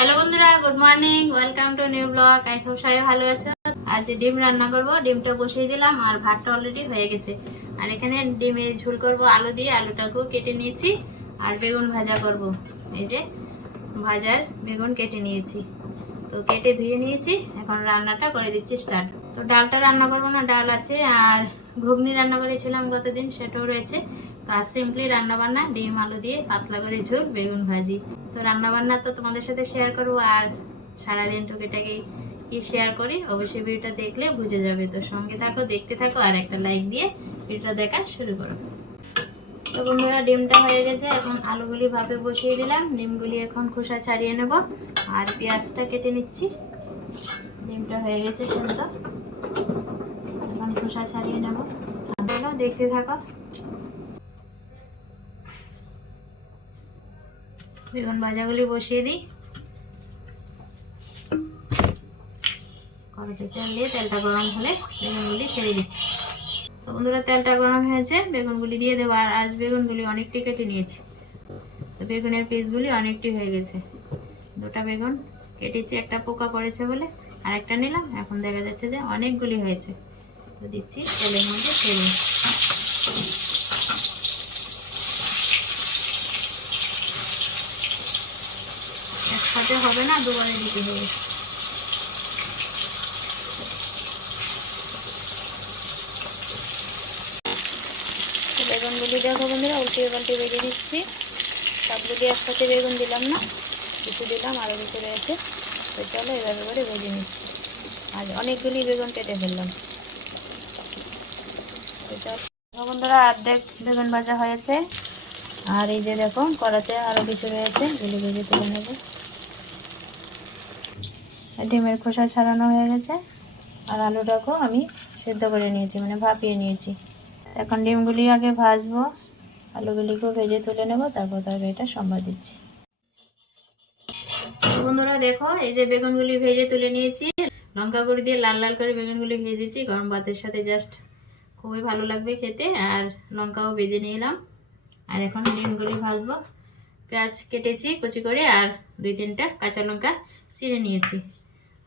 Hello বন্ধুরা, good morning, welcome to new blog. I hope সবাই ভালো আছো। আজ ডিম রান্না করব, ডিমটা বসিয়ে দিলাম আর ভাতটা অলরেডি হয়ে গেছে। আর এখানে ডিমের ঝোল করব, আলু দিয়ে আলুটাকেও কেটে নিয়েছি আর বেগুন ভাজা করব। এই যে ভাজার বেগুন কেটে নিয়েছি। তো কেটে ধুয়ে নিয়েছি, এখন রান্নাটা করে দিচ্ছি স্টার্ট তো ডালটা রান্না করব না, ডাল আছে আর ঘুগনি রান্না করেছিলাম গতদিন, সেটাও রয়েছে। তো আর সিম্পলি রান্না বান্না ডিম, আলু দিয়ে পাতলা করে ঝোল, বেগুন ভাজি। তো রান্না বান্না তো তোমাদের সাথে শেয়ার করব আর সারাদিন টুকিটাকি কি শেয়ার করি, অবশ্যই ভিডিওটা দেখলে বুঝে যাবে। তো সঙ্গে থাকো, দেখতে থাকো আর একটা লাইক দিয়ে ভিডিওটা দেখা শুরু করো। তো বন্ধুরা, ডিমটা হয়ে গেছে। এখন আলুগুলি ভাপে বসিয়ে দিলাম। ডিমগুলি এখন খোসা ছাড়িয়ে নেব। আর পেঁয়াজটা কেটে নিচ্ছি। ডিমটা হয়ে গেছে সেদ্ধ। এখন খোসা ছাড়িয়ে নেব। দেখতে থাকো। বেগুন ভাজাগুলি বসিয়ে দিই। কড়াতে তেল দিয়ে তেলটা গরম হলে বেগুনগুলি ছেড়ে দিচ্ছি। তো বন্ধুরা, তেলটা গরম হয়েছে, বেগুনগুলি দিয়ে দেবো। আর আজ বেগুনগুলি অনেকটি কেটে নিয়েছি। তো বেগুনের পিসগুলি অনেকটি হয়ে গেছে। দুটা বেগুন কেটেছি, একটা পোকা পড়েছে বলে, আর একটা নিলাম। এখন দেখা যাচ্ছে যে অনেকগুলি হয়েছে। তো দিচ্ছি তেলের মধ্যে ছেড়ে। একসাথে হবে না, দুবারে দিতে হবে। বেগুনগুলি দেখো বন্ধুরা উল্টিয়ে পাল্টে বেগে নিচ্ছি সবগুলি একসাথে বেগুন দিলাম না, কিছু দিলাম আরও কিছু রয়েছে। তো চলো এভাবে করে ভেজে নিচ্ছি। আর অনেকগুলি বেগুন কেটে ফেললাম। বন্ধুরা, অর্ধেক বেগুন ভাজা হয়েছে। আর এই যে দেখো, কড়াতে আরও কিছু রয়েছে গুলি ভেজে তুলে নেব। ডিমের খোসা ছাড়ানো হয়ে গেছে। আর আলুটাকেও আমি সেদ্ধ করে নিয়েছি মানে ভাপিয়ে নিয়েছি। এখন ডিমগুলি আগে ভাজবো, আলুগুলিকেও ভেজে তুলে নেব, তারপর তরকারিটা সম্বাদ দিচ্ছি। বন্ধুরা দেখো, এই যে বেগুনগুলি ভেজে তুলে নিয়েছি। লঙ্কা গুঁড়ি দিয়ে লাল লাল করে বেগুনগুলি ভেজেছি, গরম ভাতের সাথে জাস্ট খুবই ভালো লাগবে খেতে। আর লঙ্কাও ভেজে নিলাম। আর এখন ডিমগুলি ভাজবো। পেঁয়াজ কেটেছি কুচি করে, আর দুই তিনটা কাঁচা লঙ্কা চিড়ে নিয়েছি।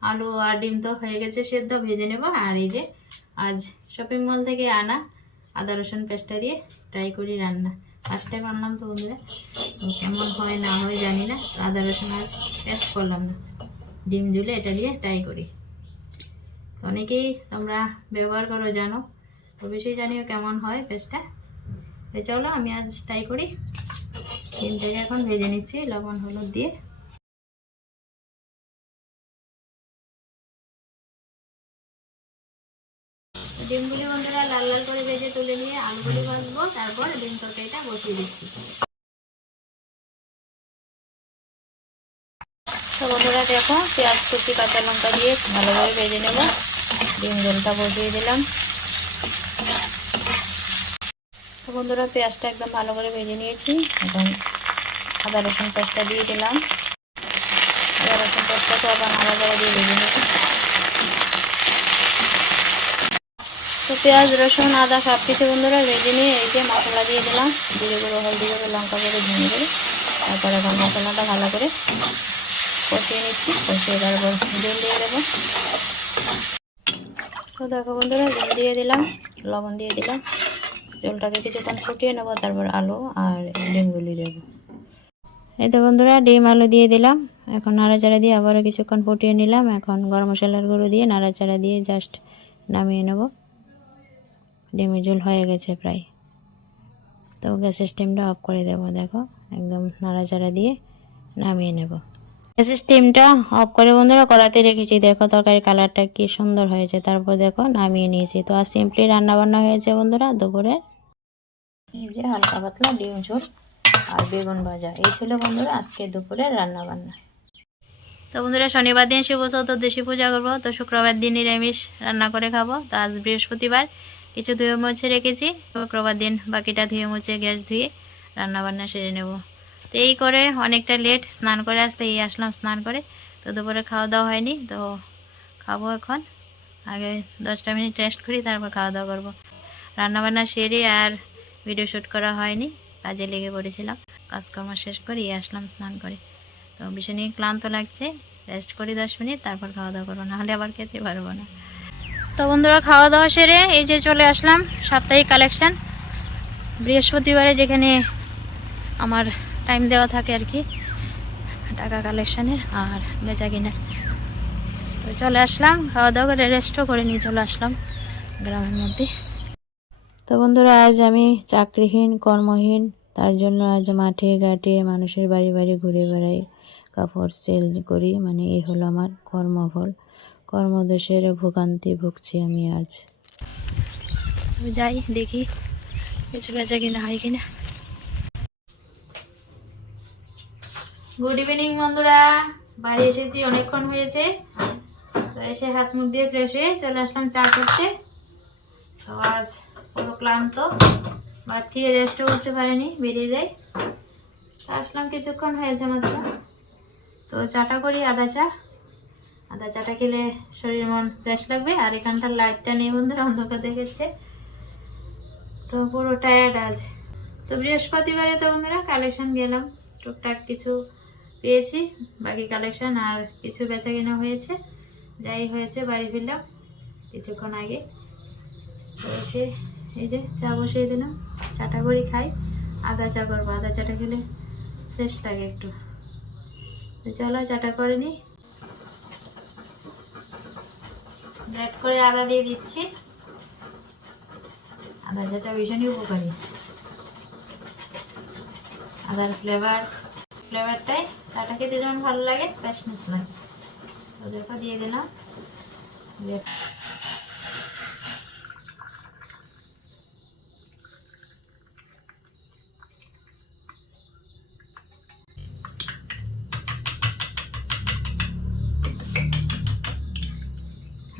আলু আর ডিম তো হয়ে গেছে সেদ্ধ, ভেজে নেব। আর এই যে আজ শপিং মল থেকে আনা আদা, রসুন পেস্টটা দিয়ে ট্রাই করি রান্না। ফার্স্ট টাইম আনলাম তো বন্ধুরা। কেমন হয় না হয় জানি না। আদা, রসুন আজ পেস্ট করলাম না। ডিম ঝুলে এটা দিয়ে ট্রাই করি। তো অনেকেই তোমরা ব্যবহার করো, জানো। অবশ্যই জানিও কেমন হয় পেস্টটা। চলো আমি আজ ট্রাই করি। ডিমটাকে এখন ভেজে নিচ্ছি, লবণ, হলুদ দিয়ে। ডিমগুলি বন্ধুরা লাল লাল করে ভেজে তুলে নিয়ে আলুগুলি ভাজবো, তারপর ডিম তরকারিটা বসিয়ে দিচ্ছি। বন্ধুরা দেখো, পেঁয়াজ কুচি, কাঁচা লঙ্কা দিয়ে ভালো করে ভেজে নেব। ডিম জলটা বসিয়ে দিলাম। বন্ধুরা, পেঁয়াজটা একদম ভালো করে ভেজে নিয়েছি। এখন আদা রসুন পেস্টটা দিয়ে দিলাম। আদা রসুন পেস্টটাকে আবার নাড়া করে দিয়ে ভেজে নেব। তো পেঁয়াজ, রসুন, আদা সব কিছু বন্ধুরা ভেজে নিয়ে এই যে মশলা দিয়ে দিলাম। জিরে গুঁড়ো হলদি গুঁড়ো, লঙ্কা গুঁড়ো, ধনে গুঁড়ো। তারপর এখন মশলাটা ভালো করে কষিয়ে নিচ্ছি। কষিয়ে তারপর জল দিয়ে দেবো। তো দেখো বন্ধুরা, জল দিয়ে দিলাম, লবণ দিয়ে দিলাম। জলটাকে কিছুক্ষণ ফুটিয়ে নেব, তারপর আলু আর ডিমগুলি দেবো। এই তো বন্ধুরা, ডিম, আলু দিয়ে দিলাম। এখন নাড়াচাড়া দিয়ে আবারও কিছুক্ষণ ফুটিয়ে নিলাম। এখন গরম মশলার গুঁড়ো দিয়ে নাড়াচাড়া দিয়ে জাস্ট নামিয়ে নেব। ডিমের ঝোল হয়ে গেছে প্রায়। তো গ্যাসের স্টিমটা অফ করে দেবো, দেখো, একদম নাড়াচাড়া দিয়ে নামিয়ে নেব। গ্যাসের স্টিমটা অফ করে বন্ধুরা কড়াতে রেখেছি, দেখো তরকারির কালারটা কি সুন্দর হয়েছে, তারপর দেখো নামিয়ে নিয়েছি। তো আর সিম্পলি রান্না বান্না হয়েছে বন্ধুরা দুপুরে। এই যে হালকা পাতলা ডিম ঝোল আর বেগুন ভাজা, এই ছিল বন্ধুরা আজকে দুপুরে রান্নাবান্না। তো বন্ধুরা শনিবার দিন শিব চতুর্দশী পূজা করব, তো শুক্রবার দিন নিরামিষ রান্না করে খাব, তো আজ বৃহস্পতিবার। কিছু ধুয়ে মুছে রেখেছি। শুক্রবার দিন বাকিটা ধুয়ে মুছে গ্যাস ধুয়ে রান্না বান্না সেরে নেব। তো এই করে অনেকটা লেট স্নান করে আসতে এই আসলাম স্নান করে। তো দুপুরে খাওয়া দাওয়া হয়নি, তো খাব এখন। আগে দশটা মিনিট রেস্ট করি, তারপর খাওয়া দাওয়া করব। রান্নাবান্না সেরে আর ভিডিও শ্যুট করা হয়নি, কাজে লেগে পড়েছিলাম। কাজকর্ম শেষ করে আসলাম স্নান করে। তো ভীষণই ক্লান্ত লাগছে রেস্ট করি দশ মিনিট, তারপর খাওয়া দাওয়া করব। নাহলে আবার খেতে পারব না। তো বন্ধুরা খাওয়া দাওয়া সেরে এই যে চলে আসলাম সাপ্তাহিক কালেকশন। বৃহস্পতিবারে যেখানে আমার টাইম দেওয়া থাকে আর কি, টাকা কালেকশানের আর বেচা কিনার তো চলে আসলাম খাওয়া দাওয়া করে রেস্টও করে নিয়ে চলে আসলাম গ্রামের মধ্যে। তো বন্ধুরা, আজ আমি চাকরিহীন, কর্মহীন, তার জন্য আজ মাঠে ঘাটে মানুষের বাড়ি বাড়ি ঘুরে বেড়াই, কাপড় সেল করি মানে এই হলো আমার কর্মফল। কর্মদোষের ভোগান্তি ভুগছি আমি আজ। যাই, দেখি কিছু বেচা কিনা হয় কিনা। গুড ইভিনিং বন্ধুরা। বাড়ি এসেছি, অনেকক্ষণ হয়েছে। তো এসে হাত মুখ দিয়ে ফ্রেশ হয়ে চলে আসলাম চা করতে। তো আজ পুরো ক্লান্ত। বাদ থেকে রেস্টও করতে পারিনি, বেরিয়ে যাই। আসলাম, কিছুক্ষণ হয়েছে মাত্র। তো চাটা করি, আদা চা। আদা চাটা খেলে শরীর মন ফ্রেশ লাগবে। আর এখানটার লাইটটা নিয়ে বন্ধুরা অন্ধকার দেখেছে। তো পুরো টায়ার্ড আছে। তো বৃহস্পতিবারে তো বন্ধুরা কালেকশন গেলাম। টুকটাক কিছু পেয়েছি, বাকি কালেকশন আর কিছু বেচা কেনা হয়েছে। যাই হয়েছে, বাড়ি ফিরলাম কিছুক্ষণ আগে। তো এসে এই যে চা বসিয়ে দিলাম, চাটা করি, খাই। আদা চা করব। আদা চাটা খেলে ফ্রেশ লাগে একটু। তো চলো, চাটা করে নিই। ব্রেড করে আদা দিয়ে দিচ্ছি। আদা যেটা ভীষণই উপকারী। আদার ফ্লেভার ফ্লেভারটাই চাটা খেতে যেমন ভালো লাগে ফ্রেশনেস লাগে। দেখো, দিয়ে দিলাম। ব্রেড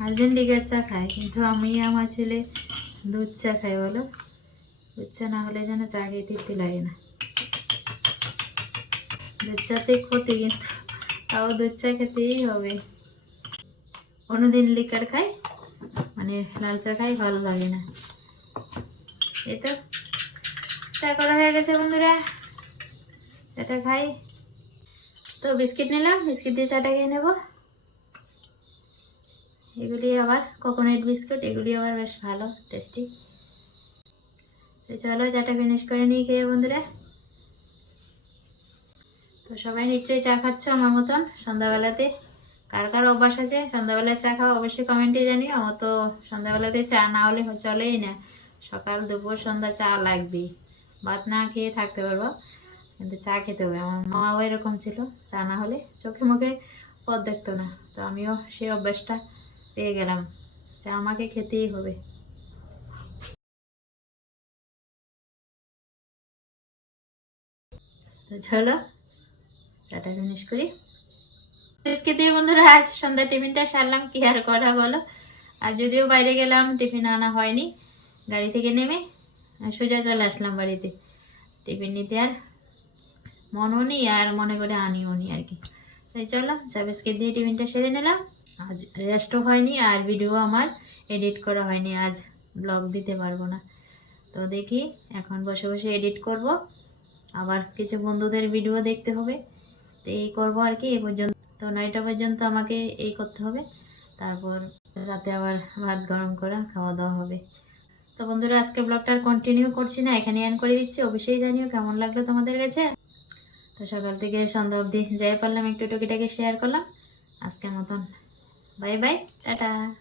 হাজবেন্ড লিগার চা খায়, কিন্তু আমি আমার ছেলে দুধ চা খাই বলো। দুধ চা না হলে যেন চা খেয়ে তৃপ্তি লাগে না। দুধ চাতে ক্ষতি কিন্তু, তাও দুধ চা খেতেই হবে। অন্যদিন লিকার খাই মানে লাল চা খাই, ভালো লাগে না। এই তো, চা করা হয়ে গেছে বন্ধুরা। চাটা খাই। তো বিস্কিট নিলাম, বিস্কিট দিয়ে চাটা খেয়ে নেব। এগুলি আবার কোকোনাট বিস্কুট এগুলি আবার বেশ ভালো টেস্টি তো চলো চাটা ফিনিশ করে নিই খেয়ে বন্ধুরা। তো সবাই নিশ্চয়ই চা খাচ্ছ আমার মতন সন্ধ্যাবেলাতে। কার কার অভ্যাস আছে সন্ধ্যাবেলায় চা খাওয়া অবশ্যই কমেন্টে জানি আমার তো সন্ধ্যাবেলাতে চা না হলে চলেই না। সকাল, দুপুর, সন্ধ্যা চা লাগবেই। ভাত না খেয়ে থাকতে পারব। কিন্তু চা খেতে হবে। আমার মাও এরকম ছিল। চা না হলে চোখে মুখে পথ দেখতো না। তো আমিও সেই অভ্যাসটা পেয়ে গেলাম। চা আমাকে খেতেই হবে। তো চলো, চাটা ফিনিশ করি। আজকে দিয়ে বন্ধুরা, আজ সন্ধ্যা টিফিনটা সারলাম। কি আর করা বলো? আর যদিও বাইরে গেলাম, টিফিন আনা হয়নি। গাড়ি থেকে নেমে সোজা চলে আসলাম বাড়িতে। টিফিন নিতে আর মনও নেই আর মনে করে আনিও নি আর কি। তাই চলো চা বিস্কিট দিয়ে টিফিনটা সেরে নিলাম। আজ রেস্টও হয়নি আর ভিডিও আমার এডিট করা হয়নি। আজ ব্লগ দিতে পারব না। তো দেখি, এখন বসে বসে এডিট করব। আবার কিছু বন্ধুদের ভিডিও দেখতে হবে। তো এই করব আর কি, এ পর্যন্ত। তো নয়টা পর্যন্ত আমাকে এই করতে হবে। তারপর রাতে আবার ভাত গরম করা খাওয়া দাওয়া হবে। তো বন্ধুরা, আজকে ব্লগটা কন্টিনিউ করছি না। এখানে অ্যান করে দিচ্ছি। অবশ্যই জানিও কেমন লাগল তোমাদের কাছে। তো সকাল থেকে সন্ধ্যা অবধি যাই পারলাম, একটু টুকিটাকে শেয়ার করলাম। আজকের মতন 拜拜，哒哒。